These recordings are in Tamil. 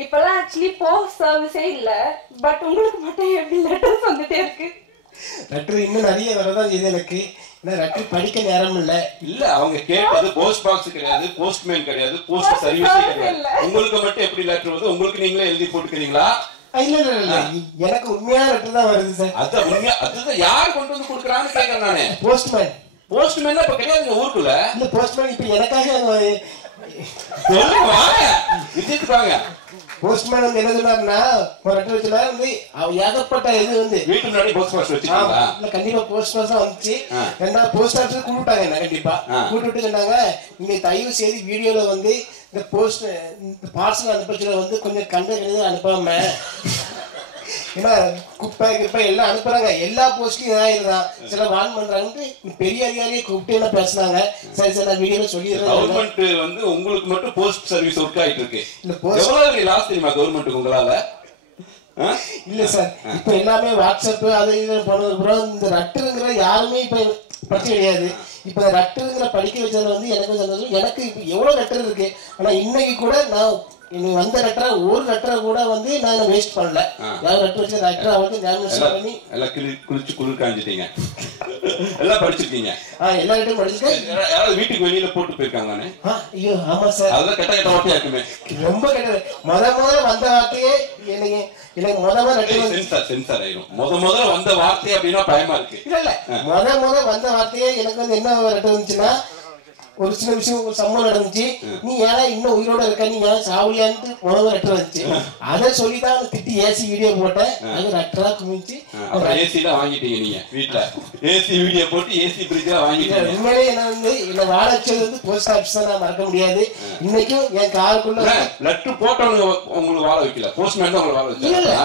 இப்பெல்லாம் ஆக்சுவலி போஸ்ட் சர்வீஸே இல்ல, பட் உங்களுக்கு மட்டும் எப்படி லெட்டர்ஸ் வந்துட்டே இருக்கு? லெட்டர் இன்னும் நிறைய வரதான் இது எனக்கு. லெட்டர் படிக்க நேரம் இல்ல. அவங்க கேட்டது போஸ்ட் பாக்ஸ் கிடையாது, போஸ்ட்மேன் கிடையாது, போஸ்ட் சர்வீஸ் கிடையாது. உங்களுக்கு மட்டும் எப்படி லெட்டர் வருது? உங்களுக்கு நீங்களே எழுதி போட்டுக்கிறீங்களா? இல்ல இல்ல இல்ல, எனக்கு உண்மையான லெட்டர் தான் வருது சார். அதான் உண்மையா, அதுதான் யார் கொண்டு வந்து கொடுக்குறான்னு கேட்கறேன் நானே. போஸ்ட்மேன். போஸ்ட்மேன் இப்ப கிடையாது ஊருக்குள்ள. இல்ல போஸ்ட்மேன் இப்ப எனக்காக விஜயத்துக்காங்க. போஸ்ட்மேன் வந்து என்ன சொன்னாருன்னா, ஒரு லெட்டர் வச்சுல வந்து ஏகப்பட்ட இது வந்து வீட்டு முன்னாடி போஸ்ட் பாக்ஸ் வச்சுக்கோங்களா? இல்ல கண்டிப்பா போஸ்ட் பாக்ஸ் தான் வந்துச்சு. ரெண்டாவது போஸ்ட் ஆஃபீஸ் கூப்பிட்டாங்க என்ன, கண்டிப்பா கூப்பிட்டு சொன்னாங்க, நீங்க தயவு செய்து வீடியோல வந்து இந்த போஸ்ட் பார்சல் அனுப்பச்சுல வந்து கொஞ்சம் கண்டு அனுப்பாம, ஏன்னா குப்பை கிப்பை எல்லாம் அனுப்புறாங்க, எல்லா போஸ்ட்லயும் இதாயிருதான், சில வான் பண்றாங்கன்னு பெரிய அதிகாரியை கூப்பிட்டு என்ன பேசினாங்க. சரி சார், நான் வீடியோல சொல்லிடுறேன். கவர்மெண்ட் வந்து உங்களுக்கு மட்டும் போஸ்ட் சர்வீஸ் ஒர்க் ஆயிட்டு இருக்கு. எவ்வளவு லாஸ் தெரியுமா கவர்மெண்ட் உங்களால? இல்ல சார், இப்ப எல்லாமே வாட்ஸ்அப் அது இது போனதுக்கப்புறம் இந்த லெட்டருங்கிற யாருமே இப்ப பிரச்சனை கிடையாது. இப்ப லெட்டருங்கிற படிக்க வச்சதுல வந்து எனக்கு சந்தோஷம். எனக்கு இப்ப எவ்வளவு லெட்டர் இருக்கு, ஆனா இன்னைக்கு கூட நான் எனக்கு வந்த லெட்டரை ஒரு லெட்டரை கூட வந்து நான் வேஸ்ட் பண்ணல. யாரும் லெட்டர் வச்சு லெட்டரை வந்து ஞாபகம் பண்ணி எல்லாம் குளிச்சு குளிர் காஞ்சிட்டீங்க, எல்லாம் படிச்சிருக்கீங்க. எல்லா லெட்டரும் படிச்சிருக்கேன். யாராவது வீட்டுக்கு வெளியில போட்டு போயிருக்காங்க? ஐயோ ஆமா சார், அதெல்லாம் கெட்ட கெட்ட வார்த்தையா இருக்குமே. ரொம்ப கெட்டது. முதல்ல வந்த வார்த்தையே எனக்கு முதல்ல லெட்டர் சென்சார் ஆயிடும். முதல்ல வந்த வார்த்தை அப்படின்னா பயமா இருக்கு. இல்ல இல்ல, முதல்ல வந்த வார்த்தையே எனக்கு வந்து என்ன லெட்டர் வந்துச்சுன்னா, ஒரு சின்ன விஷயம், ஒரு சம்பவம் நடந்துச்சு, நீ ஏன்னா இன்னும் உயிரோட இருக்க, நீ ஏன் சாவலியான்ட்டு முதல்ல லெட்டர் வந்துச்சு. அதை சொல்லிதான் திட்டி ஏசி வீடியோ போட்டேன். அது லெட்டரா குமிச்சு ஏசி தான் வாங்கிட்டீங்க நீங்க வீட்டுல. ஏசி வீடியோ போட்டு ஏசி பிரிட்ஜ் எல்லாம் வாங்கிட்டீங்க. உண்மையிலே என்ன வந்து என்ன வாழ வச்சது வந்து போஸ்ட் ஆபீஸ் தான், நான் மறக்க முடியாது. இன்னைக்கும் என் காருக்குள்ள லெட்டர் போட்டவங்க உங்களுக்கு வாழ வைக்கல, போஸ்ட்மேன் தான் உங்களை வாழ வச்சாங்க.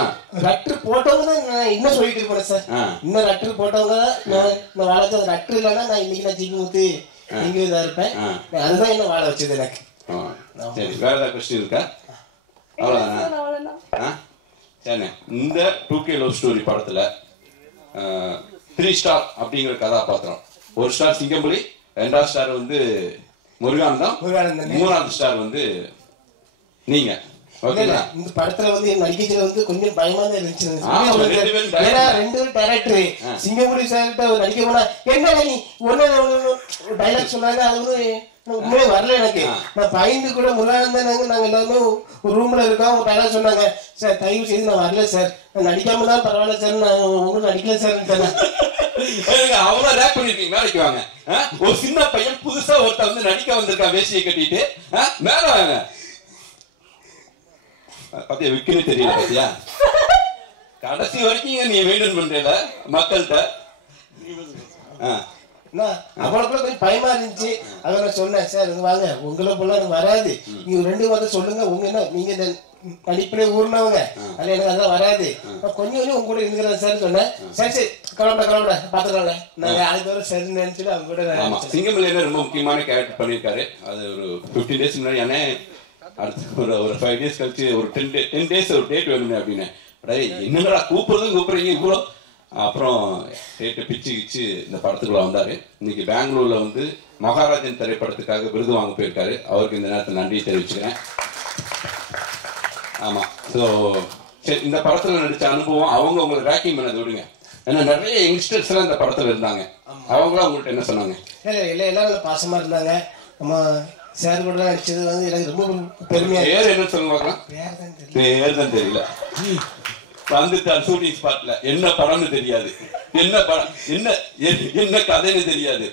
லெட்டர் போட்டவங்க தான் நான் இன்னும் சொல்லிட்டு இருப்பேன் சார். இன்னும் லெட்டர் போட்டவங்க நான் வாழ வச்சது. லெட்டர் இல்லைன்னா நான் இன்னைக்கு நான் ஜிக்கு ஊத்து எங்க இதா இருப்பேன். அதுதான் என்ன வாழ வச்சது எனக்கு. சரி, வேற ஏதாவது கொஸ்டின் இருக்கா? அவ்வளவுதானா? சரி, இந்த 2K லவ் ஸ்டோரி படத்துல 3 ஸ்டார் அப்படிங்கிற கதாபாத்திரம். 1 ஸ்டார் சிங்கம்புலி, 2வது ஸ்டார் வந்து முருகானந்தம், 3வது ஸ்டார் வந்து நீங்க. இந்த படத்துல வந்து நடிகைகள் வந்து கொஞ்சம் பயமா தான் இருந்துச்சு. ஏன்னா 2 டைரக்டர் சிங்கப்பூரி சார்கிட்ட நடிக்க போனா என்ன நீ ஒன்னு டைலாக் சொன்னாங்க, அது வந்து உண்மையே வரல எனக்கு. நான் பயந்து கூட முருகானந்தன் நாங்க எல்லாருமே ஒரு ரூம்ல இருக்கோம். ஒரு டைலாக் சொன்னாங்க, சார் தயவு செய்து நான் வரல சார், நான் நடிக்காம தான் பரவாயில்ல சார், நான் உங்களுக்கு நடிக்கல சார். அவ்வளவு ரேப் பண்ணிருக்கீங்க. வேலைக்கு வாங்க. ஒரு சின்ன பையன் புதுசா ஒருத்த வந்து நடிக்க வந்திருக்கான் வேஷ்டியை கட்டிட்டு. மேல வாங்க. பத்தியா விக்கனே தெரியல. பத்தியா கடைசி வரைக்கும் நீ மெயின்டைன் பண்றல மக்கள்கிட்ட. அவளுக்குள்ள கொஞ்சம் பயமா இருந்துச்சு. அதை நான் சொன்னேன், சார் வாங்க, உங்களை போல வராது, நீங்க 2 வார்த்தை சொல்லுங்க, உங்க என்ன நீங்க நடிப்பிலே ஊர்னவங்க, அது எனக்கு அதான் வராது, கொஞ்சம் கொஞ்சம் உங்க கூட இருக்கிறேன் சார் சொன்னேன். சரி சரி கிளம்பட பாத்துக்கல, நாங்க அதுக்கு வர சரி நினைச்சுட்டு அவங்க கூட. சிங்கம்புலியில ரொம்ப முக்கியமான கேரக்டர் பண்ணிருக்காரு. அது ஒரு 15 டேஸ் முன்னாடி அண்ணே அடுத்து ஒரு 5 டேஸ் கழிச்சு ஒரு 10 டேஸ் ஒரு டேட் வேணுமே அப்படின்னு. என்னடா கூப்பிடுறீங்க இவ்வளோ. அப்புறம் டேட்டை பிச்சு கிச்சு இந்த படத்துக்குள்ள வந்தாரு. இன்னைக்கு பெங்களூர்ல வந்து மகாராஜன் திரைப்படத்துக்காக விருது வாங்க போயிருக்காரு. அவருக்கு இந்த நேரத்தில் நன்றி தெரிவிச்சுக்கிறேன். ஆமா, ஸோ சரி, இந்த படத்துல நடிச்ச அனுபவம் அவங்க உங்களுக்கு ரேக்கிங் பண்ணதை விடுங்க. ஏன்னா நிறைய யங்ஸ்டர்ஸ் எல்லாம் இந்த படத்துல இருந்தாங்க. அவங்களாம் உங்கள்கிட்ட என்ன சொன்னாங்க? எல்லாரும் பாசமா இருந்தாங்க. நம்ம சார் கூட நடிச்சது வந்து எனக்கு ரொம்ப பெருமையா. பேர் என்ன சொல்லுவாங்க? பேர் தான் தெரியல. வந்துட்டார் ஷூட்டிங் ஸ்பாட்ல. என்ன படம்னு தெரியாது, என்ன படம் என்ன கதைன்னு தெரியாது.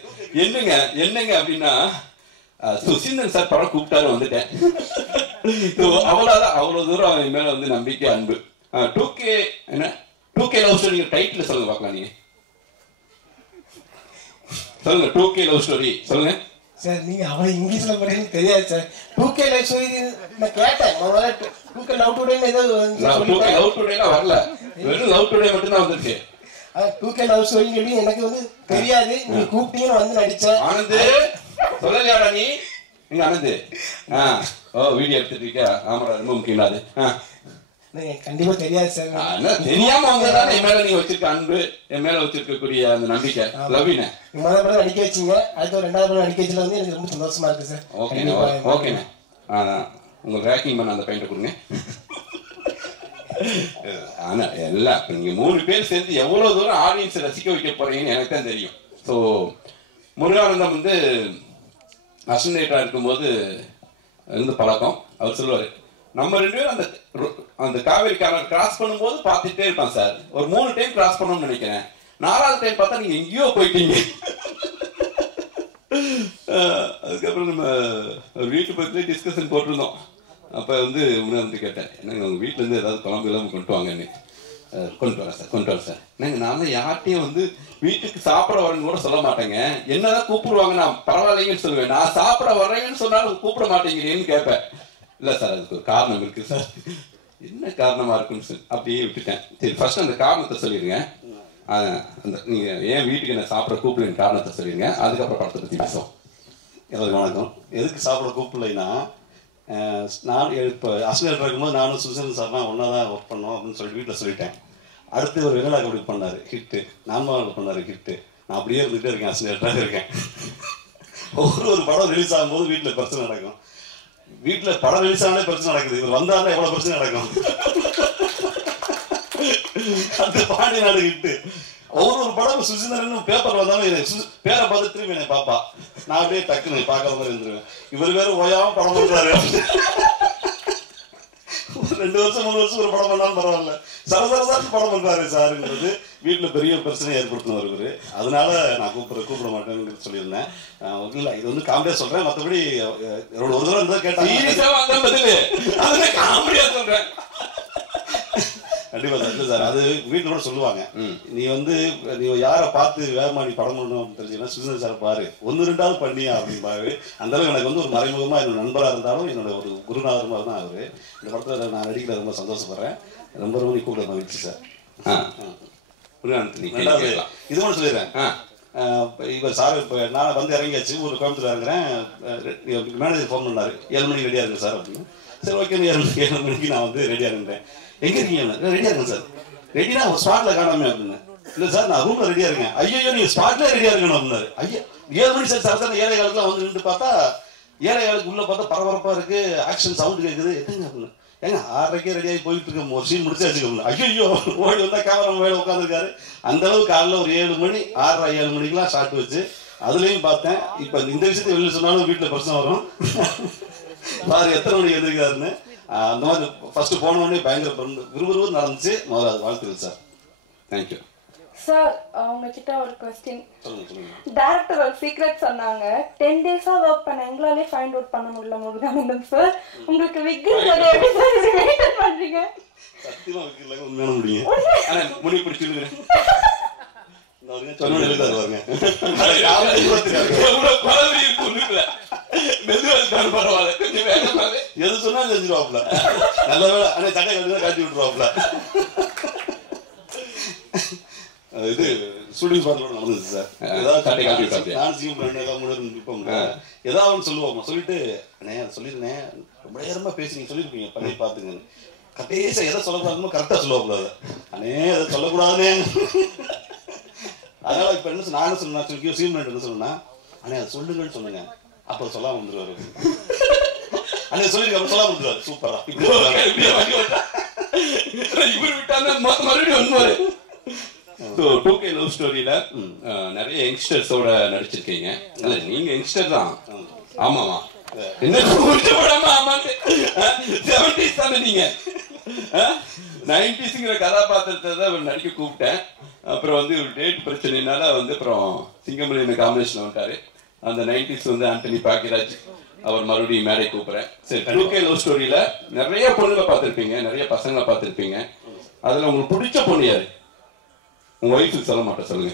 என்னங்க அப்படின்னா சுசீந்திரன் சார் படம் கூப்பிட்டாரு, வந்துட்டேன். அவ்வளவுதான். அவ்வளவு தூரம் அவன் மேல வந்து நம்பிக்கை, அன்பு. 2K லவ் ஸ்டோரி டைட்டில் சொல்லுங்க பார்க்கலாம். நீங்க சொல்லுங்க, 2K லவ் ஸ்டோரி சொல்லுங்க சார். நீங்க அவன் இங்கிலீஷ்ல படிக்க தெரியாது சார். 2K லவ் ஸ்டோரி நான் கேட்டேன். 2K லவ் டுடே ஏதோ 2K லவ் டுடேலாம் வரல, வெறும் லவ் டுடே மட்டும் தான் வந்திருக்கு. 2K லவ் ஸ்டோரி சொல்லி எனக்கு வந்து தெரியாது. நீங்க கூப்பிட்டீங்கன்னு வந்து நடிச்சேன். ஆனந்த் சொல்லலையாடா நீ? எங்க ஆனந்த்? வீடியோ எடுத்துட்டு இருக்கியா? ஆமாடா, ரொம்ப முக்கியம் அது. கண்டிப்பா தெரியாது சார். தெரியாம வந்ததானே என் மேல நீங்க வச்சிருக்க அன்பு, என் மேல வச்சிருக்கக்கூடிய அந்த நம்பிக்கை. லவ்வின முதல் படம் நடிக்க வச்சீங்க, அடுத்த 2வது படம் நடிக்க வச்சதுல வந்து எனக்கு ரொம்ப சந்தோஷமா இருக்கு சார். ஓகேண்ணே. உங்களுக்கு ரேக்கிங் பண்ண அந்த பையன்ட்ட கொடுங்க. ஆனா எல்லாம் நீங்க 3 பேர் சேர்ந்து எவ்வளவு தூரம் ஆடியன்ஸ் ரசிக்க வைக்க போறீங்கன்னு எனக்கு தான் தெரியும். ஸோ முருகானந்தம் வந்து அசனேட்டா இருக்கும்போது இருந்து பழக்கம். அவர் சொல்லுவாரு, நம்ம 2 பேரும் அந்த காவேரி கார்னர் கிராஸ் பண்ணும்போது பார்த்துட்டே இருப்பான் சார். ஒரு 3 டைம் கிராஸ் பண்ணணும்னு நினைக்கிறேன். 4வது டைம் பார்த்தா நீங்க எங்கேயோ போயிட்டீங்க. அதுக்கப்புறம் நம்ம வீட்டு பக்கத்துலேயே டிஸ்கஷன் போட்டிருந்தோம். அப்போ வந்து உணர்ந்து கேட்டேன், என்னங்க உங்கள் வீட்டிலேருந்து ஏதாவது குழம்பு இல்லாமல் கொண்டு வாங்கன்னு. கொண்டு வரேன் சார். என்னங்க நான் தான் யார்ட்டையும் வந்து வீட்டுக்கு சாப்பிட வரேன்னு கூட சொல்ல மாட்டேங்க. என்னதான் கூப்பிடுவாங்க, நான் பரவாயில்லைங்கன்னு சொல்லுவேன். நான் சாப்பிட வர்றேங்கன்னு சொன்னாலும் கூப்பிட மாட்டேங்கிறேன்னு கேட்பேன். இல்லை சார், அதுக்கு ஒரு காரணம் இருக்குது சார். என்ன காரணமாக இருக்குன்னு சொல்லி அப்படியே விட்டுட்டேன். சரி, ஃபர்ஸ்ட் அந்த காரணத்தை சொல்லிடுங்க. அந்த நீங்கள் ஏன் வீட்டுக்கு என்ன சாப்பிட கூப்பிடுன்னு காரணத்தை சொல்லிடுங்க. அதுக்கப்புறம் படத்தை பற்றி பேசுவோம். எல்லாருக்கும் வணக்கம். எதுக்கு சாப்பிட கூப்பிடலைன்னா, நான் இப்போ அஸ்லேட் இருக்கும்போது நானும் சுசன் சார்லாம் ஒன்றா தான் ஒர்க் பண்ணோம் அப்படின்னு சொல்லி வீட்டில் சொல்லிட்டேன். அடுத்து ஒரு வெங்கலா கபடி பண்ணார் ஹிட்டு, நான்மாவில் பண்ணார் ஹிட்டு. நான் அப்படியே இருந்துகிட்டே இருக்கேன், அஸ்லேட்டாக இருக்கேன். ஒரு படம் ரிலீஸ் ஆகும்போது வீட்டில் பிரச்சனை நடக்கும். வீட்டில் படம் ரிலீஸ் ஆனாலே பிரச்சனை நடக்குது. இவர் வந்தாலும் எவ்வளோ பிரச்சனை நடக்கும். அந்த பாண்டி நாடு ஹிட்டு. ஒவ்வொரு படம் சுசிந்தரன் பேப்பர் வந்தாலும் பேரை பார்த்து திரும்பி என்னை பாப்பா. நான் அப்படியே டக்குன்னு பார்க்குற மாதிரி இருந்துருவேன். இவர் வேறு ஓயாம படம் பண்றாரு. 2 வருஷம் 3 வருஷம் ஒரு படம் பண்ணாலும் பரவாயில்ல, சரசரசாட்டு படம் பண்றாரு சாருங்கிறது வீட்டில் பெரிய பிரச்சனை ஏற்படுத்தினவர் இவரு. அதனால நான் கூப்பிட மாட்டேன்னு சொல்லியிருந்தேன். இல்லை, இது வந்து காமெடியா சொல்றேன். மற்றபடி ஒரு தடவை இருந்தால் கேட்டாங்க காமெடியா சொல்றேன். கண்டிப்பா சார். இல்லை சார், அது வீட்டில் கூட சொல்லுவாங்க, நீ யாரை பார்த்து வேகமா நீ படம் பண்ணணும் அப்படின்னு தெரிஞ்சுன்னா சுசிந்தர் சார் பாரு, 1-2 பண்ணியா அப்படின்பாரு. அந்த அளவுக்கு எனக்கு வந்து ஒரு மறைமுகமா என்னோட நண்பராக இருந்தாலும் என்னோட ஒரு குருநாதரமாக தான் அவரு. இந்த படத்தில் நான் நடிக்கல, ரொம்ப சந்தோஷப்படுறேன். ரொம்ப நீ கூட மகிழ்ச்சி சார். இது மட்டும் சொல்லிடுறேன். இவர் சார் இப்போ நான் வந்து இறங்கியாச்சு, ஒரு கோயம்புத்தூர் இறங்குறேன். மேனேஜர் ஃபோன் பண்ணாரு, 7 மணிக்கு ரெடியாக இருக்கு சார் அப்படின்னு. சரி, ஓகே, 7 மணிக்கு நான் வந்து ரெடியாக இருந்தேன். எங்கே இருக்கீங்க? ரெடியாக இருக்கேன் சார். ரெடினா ஸ்பாட்டில் காணாமே அப்படின்னு. இல்லை சார், நான் ரூமில் ரெடியாக இருக்கேன். ஐயோ, நீங்கள் ஸ்பாட்டில் ரெடியாக இருக்கணும் அப்படின்னாரு. ஐயோ, 7 மணி சார். சார் சார் 7 காலத்தில் வந்து நின்று பார்த்தா 7 உள்ளே பார்த்தா பரபரப்பாக இருக்குது, ஆக்ஷன் சவுண்டு கேட்குது. எதுங்க அப்படின்னு. ஏங்க 6:30 ரெடியாகி போயிட்டு இருக்கேன், ஒரு சீன் முடிச்சு வச்சுக்கோங்க. ஐயோ, ஓடி வந்தால் கேமரா மேலே உட்காந்துருக்காரு. அந்தளவுக்கு காலையில் ஒரு 7 மணி 6:30 7 மணிக்கெலாம் ஷார்ட் வச்சு அதுலேயும் பார்த்தேன். இப்போ இந்த விஷயத்தை வெளியில் சொன்னாலும் வீட்டில் பிரச்சனை வரும். பாரு எத்தனை மணிக்கு எழுந்திருக்காருன்னு. அந்த மாதிரி ஃபர்ஸ்ட் போன உடனே பயங்கர விறுவிறுன்னு நடந்துச்சு. முதல்ல அது வாழ்த்துக்கள் சார். Thank you sir. உங்ககிட்ட ஒரு கொஸ்டின். டைரக்டர் ஒரு சீக்ரெட் சொன்னாங்க. 10 டேஸா ஒர்க் பண்ண எங்களாலே ஃபைண்ட் அவுட் பண்ண முடியல முருகானந்தம் சார். உங்களுக்கு விக்ரம் சார் எப்படி சார் மெயின்டைன் பண்றீங்க? சத்தியமா விக்கல, உண்மையான முடியும். ஆனா முடி பிடிச்சிருங்க. நான் சொன்னது எழுதாருவாங்க. எது சொன்னாலும் செஞ்சிருவாப்ல. நல்ல வேலை, ஆனா சட்டை கட்டி காட்டி விட்டுருவாப்ல. இது ஸ்டூடியோ பார்த்து நடந்துச்சு சார். ஏதாவது நான் சிஎம் ஏதாவது ஒன்று சொல்லுவோம். சொல்லிட்டு அண்ணே அதை சொல்லிருந்தேன், ரொம்ப நேரமா பேசி நீங்க சொல்லியிருப்பீங்க, பண்ணி பார்த்துங்க. கட்டேசா எதை சொல்லக்கூடாதுமோ கரெக்டாக சொல்லக்கூடாது. அண்ணே அதை சொல்லக்கூடாதுனே. அதனால இப்போ என்ன நான் சொன்னேன், சிஎம் என்ன சொன்னா, அண்ணே அதை சொல்லுங்கன்னு சொன்னேங்க. அப்போ சொல்லாம வந்துருவாரு. அண்ணே சொல்லிருக்க அப்போ சொல்லாம வந்துருவாரு. சூப்பரா இவர் விட்டாங்க மறுபடியும் வந்துவாரு. 2K லவ் ஸ்டோரியில நிறைய யங்ஸ்டர்ஸோட நடிச்சிருக்கீங்க. இல்ல நீங்க யங்ஸ்டர் தான். ஆமாமா, என்ன ஆமாங்க 70s தானே நீங்க. 90ஸ்ங்கிற கதாபாத்திரத்தை தான் நடிக்க கூப்பிட்டேன். அப்புறம் வந்து ஒரு டேட் பிரச்சனைனால வந்து அப்புறம் சிங்கம்புலின காம்பினேஷன் வந்துட்டாரு. அந்த 90s வந்து ஆண்டனி பாக்கியராஜ் அவர் மறுபடியும் மேடை கூப்பிடுறேன். சரி, 2K லவ் ஸ்டோரியில நிறைய பொண்ணுங்களை பார்த்துருப்பீங்க, நிறைய பசங்களை பார்த்துருப்பீங்க. அதுல உங்களுக்கு பிடிச்ச பொண்ணு யாரு? உங்க ஒய்ஃபுக்கு சொல்ல மாட்டேன், சொல்லுங்க.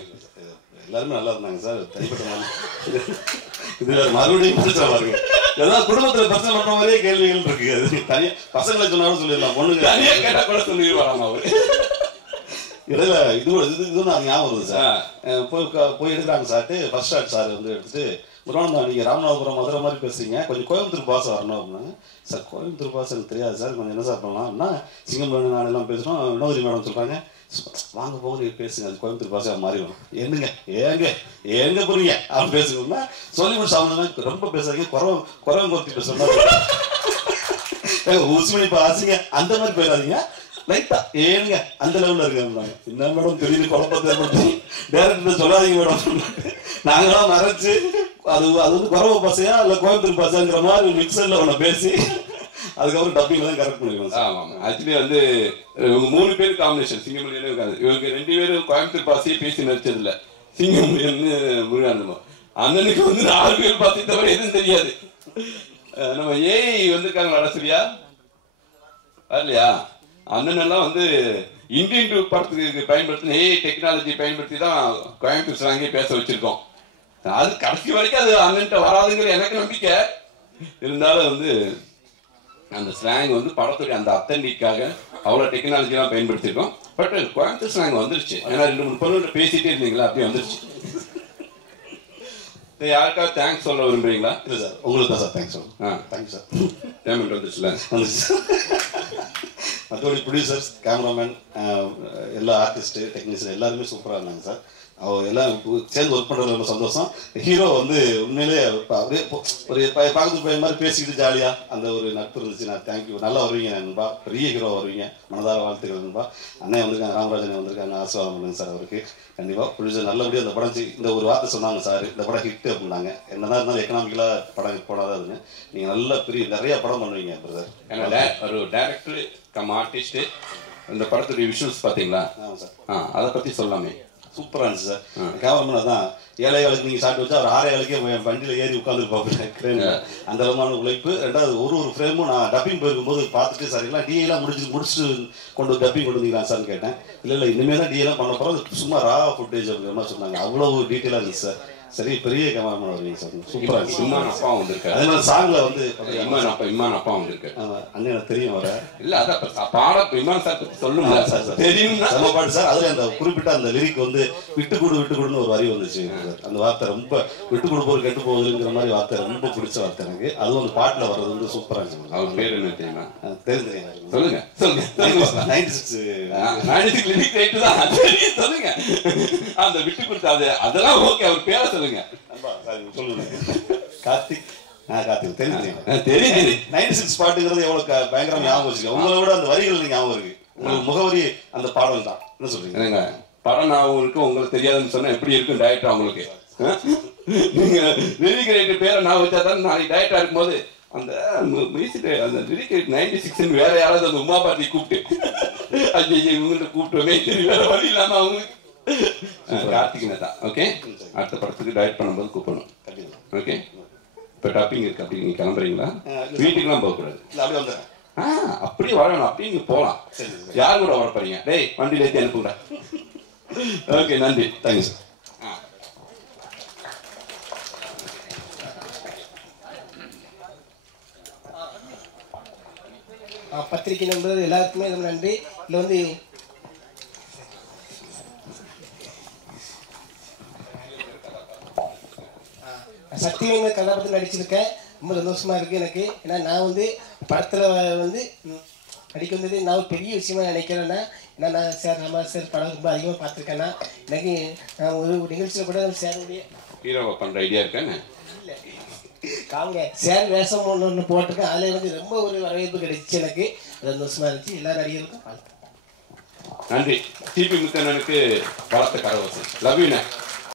எல்லாருமே நல்லா இருந்தாங்க சார். தனிப்பட்ட இதுல மறுபடியும் பிரச்சனை பாருங்க. ஏதாவது குடும்பத்துல பிரச்சனை பண்ற மாதிரியே கேள்விகள் இருக்கு. அது தனியா பசங்களை சொன்னாலும் சொல்லிடலாம், பொண்ணுங்க தனியா கேட்டா கூட சொல்லிடுவாங்க அவரு. இடையில இது நான் ஞாபகம் வருது சார். போய் எடுக்கிறாங்க சார்ட்டு. ஃபர்ஸ்ட் ஷாட் சார் வந்து எடுத்துட்டு, முருகானந்தம் நீங்க ராமநாதபுரம் மதுரை மாதிரி பேசுறீங்க, கொஞ்சம் கோயம்புத்தூர் பாஸ் வரணும் அப்படின்னாங்க. சார் கோயம்புத்தூர் பாஸ் எனக்கு தெரியாது சார், கொஞ்சம் என்ன சார் பண்ணலாம் அப்படின்னா, சிங்கம் நான் எல்லாம் பேசுறோம். வினோதினி மேடம் சொல்றாங்க, வாங்க போக நீங்க பேசுங்க, அது கோயம்புத்தூர் பாஷா மாறிடும். என்னங்க ஏங்க போறீங்க அவன் பேசுங்கன்னா சொல்லி முடிச்சு அவங்க ரொம்ப பேசுறீங்க, குறவங்க ஒருத்தி பேசுறா உசுமணி பாசிங்க அந்த மாதிரி போயிடாதீங்க, லைட்டா ஏனுங்க அந்த லெவலில் இருக்காங்க. என்ன மேடம் திடீர்னு குழப்பத்தை ஏற்படுத்தி டேரக்டர் சொல்லாதீங்க மேடம், நாங்களாம் மறைச்சு அது வந்து குறவ பசையா இல்லை கோயம்புத்தூர் பசங்கிற மாதிரி மிக்சரில் ஒன்று பேசி அதுக்கப்புறம் டப்பிங் தான் கரெக்ட் பண்ணிடுவோம். ஆமாம், ஆக்சுவலி வந்து இவங்க 3 பேர் காம்பினேஷன் சிங்கமொழியிலே இருக்காது. இவங்க 2 பேரும் கோயம்புத்தூர் பாசையே பேசி நடிச்சதில்ல, சிங்கமொழின்னு முருகானந்தம். அண்ணனுக்கு வந்து 4 பேர் பாசி தவிர எதுவும் தெரியாது. நம்ம ஏஐ வந்திருக்காங்களா ரசரியா வரலையா? அண்ணன் எல்லாம் வந்து இந்தியன் டூ படத்துக்கு பயன்படுத்தின ஏஐ டெக்னாலஜி பயன்படுத்தி தான் கோயம்புத்தூர் ஸ்லாங்கே பேச வச்சிருக்கோம். அது கடைசி வரைக்கும் அது அண்ணன்ட்ட வராதுங்கிற எனக்கு நம்பிக்கை இருந்தாலும் வந்து அந்த ஸ்லாங் வந்து படத்துடைய அந்த அத்தன்டிக்காக அவ்வளோ டெக்னாலஜிலாம் பயன்படுத்தியிருக்கோம். பட் கோயம்புத்தூர் ஸ்லாங் வந்துருச்சு. ஏன்னா 2-3 பொருள் பேசிட்டே இருந்தீங்களா, அப்படியே வந்துருச்சு. யாருக்காவது தேங்க்ஸ் சொல்ல விரும்புறீங்களா? இல்லை சார், உங்களுக்கு தான் சார் தேங்க்ஸ் சொல்லுங்கள். Thank you sir. பேமெண்ட் வந்துச்சுல வந்துச்சு. மற்றபடி ப்ரொடியூசர்ஸ், கேமராமேன், எல்லா ஆர்டிஸ்ட்டு, டெக்னீஷியன் எல்லாருமே சூப்பராக இருந்தாங்க சார். அவங்க எல்லாம் சேர்ந்து ஒர்க் பண்ணுறது ரொம்ப சந்தோஷம். ஹீரோ வந்து உண்மையிலே அப்படியே ஒரு பக்கத்து பையன் மாதிரி பேசிக்கிட்டு ஜாலியாக அந்த ஒரு நட்பு இருந்துச்சு. நான் தேங்க்யூ, நல்லா வருவீங்க நண்பா, பெரிய ஹீரோ வருவீங்க, மனதார வாழ்த்துக்கள் நண்பா. அண்ணன் வந்திருக்காங்க, ராமராஜன் வந்திருக்காங்க, ஆசீர்வாதம் பண்ணுங்க சார் அவருக்கு. கண்டிப்பாக ப்ரொடியூசர் நல்லபடியாக அந்த படம் இந்த ஒரு வார்த்தை சொன்னாங்க சார், இந்த படம் ஹிட்டு அப்படின்னாங்க. என்னதான் இருந்தாலும் எக்கனாமிக்கலாக படம் போடாதான் அதுங்க. நீங்கள் நல்ல பெரிய நிறைய படம் பண்ணுவீங்க பிரதர். ஏன்னா ஒரு டேரக்டர் கம் ஆர்டிஸ்ட்டு இந்த படத்துடைய விஷுவல்ஸ் பார்த்தீங்களா? ஆமாம் சார். அதை பற்றி சொல்லாமே. சூப்பராக இருந்துச்சு சார். கேமராமேன் தான் 7 ஆளுக்கு நீங்கள் சாப்பிட்டு வச்சா அவர் 6 ஆளுக்கே வண்டியில் ஏறி உட்காந்துருப்பாங்க. அந்த அளவான உழைப்பு. ரெண்டாவது ஒரு ஃப்ரேமும் நான் டப்பிங் போயிருக்கும்போது பார்த்துட்டு சார் எல்லாம் டிஎல்லாம் முடிச்சுட்டு கொண்டு டப்பிங் கொண்டு வந்தீங்களா சார்னு கேட்டேன். இல்லை இனிமேல் தான் டிஎல்லாம் பண்ண போகிறோம், சும்மா ரா ஃபுட்டேஜ் அப்படிங்கிற மாதிரி சொன்னாங்க. அவ்வளோ டீட்டெயிலாக இருந்துச்சு சார். சரி, பெரிய கேமராமேன் வருவீங்க சார், சூப்பராக இருந்துச்சு. இம்மான் அப்பா வந்திருக்காரு, அதே மாதிரி சாங்கில் வந்து இம்மான் அப்பா வந்திருக்காரு. அண்ணன் எனக்கு தெரியும் வர. இல்லை அதான் பாடம் இம்மான் சார் பற்றி சொல்லுங்க சார். தெரியும் நம்ம பாட்டு சார். அதில் அந்த குறிப்பிட்ட அந்த லிரிக் வந்து விட்டு கொடுன்னு ஒரு வரி வந்துச்சு. அந்த வார்த்தை ரொம்ப விட்டு கொடுப்போர் கெட்டு போகுதுங்கிற மாதிரி வார்த்தை ரொம்ப பிடிச்ச வார்த்தை எனக்கு. அதுவும் அந்த பாட்டில் வர்றது வந்து சூப்பராக இருந்துச்சு. அவர் பேர் என்ன தெரியுமா? தெரியும். சொல்லுங்க. 96 லிரிக் ரைட்டு தான் சொல்லுங்க. அந்த விட்டு கொடுத்தாது அதெல்லாம் ஓகே, அவர் பேரை சொல்லுங்க. சொல்லுங்க. கார்த்திக். கார்த்திக் தெரியும். 96 பாட்டுங்கிறது எவ்வளவு பயங்கரமா ஞாபகம் வச்சுக்க. உங்களை விட அந்த வரிகள் ஞாபகம் இருக்கு. உங்களுக்கு முகவரி அந்த பாடல் தான். என்ன சொல்றீங்க? படம் ஞாபகம் இருக்கு, உங்களுக்கு தெரியாதுன்னு சொன்னா எப்படி இருக்கும் டைரக்டர் அவங்களுக்கு? நீங்க லிரிக் ரைட்டர் பேரை நான் வச்சா தான் நாளைக்கு டைரக்டா இருக்கும்போது அந்த அந்த லிரிக் ரைட் 96 வேற யாராவது அந்த உமா பாட்டி கூப்பிட்டு ஐயோ இவங்கள்ட்ட கூப்பிட்டுமே வேற வழி இல்லாம அவங்களுக்கு கார்த்திகனை தான். ஓகே, அடுத்த படத்துக்கு டைரக்ட் பண்ணும்போது கூப்பிடணும். ஓகே, இப்போ டப்பிங் இருக்கு, அப்படி நீங்க கிளம்புறீங்களா? வீட்டுக்குலாம் போகக்கூடாது. அப்படியே வரணும், அப்படியே நீங்க போகலாம். யார் கூட வர போறீங்க? டேய் வண்டியில ஏற்றி அனுப்புங்க. ஓகே, நன்றி, தேங்க்யூ சார். பத்திரிகை நண்பர்கள் எல்லாருக்குமே நன்றி. இதில் வந்து சத்தியவங்க கதாபாத்திரம் நடிச்சிருக்கேன். ரொம்ப சந்தோஷமா இருக்கு எனக்கு. ஏன்னா நான் வந்து படத்தில் வந்து நடிக்க வந்தது நான் பெரிய விஷயமா நினைக்கிறேன்னா, ஏன்னா நான் சார் நம்ம சார் படம் ரொம்ப அதிகமாக பார்த்துருக்கேன்னா எனக்கு நான் ஒரு நிகழ்ச்சியில் கூட சாருடைய ஹீரோவை பண்ணுற ஐடியா இருக்கேன்னு இல்லை காங்க சார் வேஷம் ஒன்று போட்டிருக்கேன். அதில் வந்து ரொம்ப ஒரு வரவேற்பு கிடைச்சிச்சு எனக்கு. சந்தோஷமா இருந்துச்சு. எல்லா நடிகருக்கும் நன்றி. டிபி முத்தண்ணனுக்கு வளர்த்த கரவசம். Love you.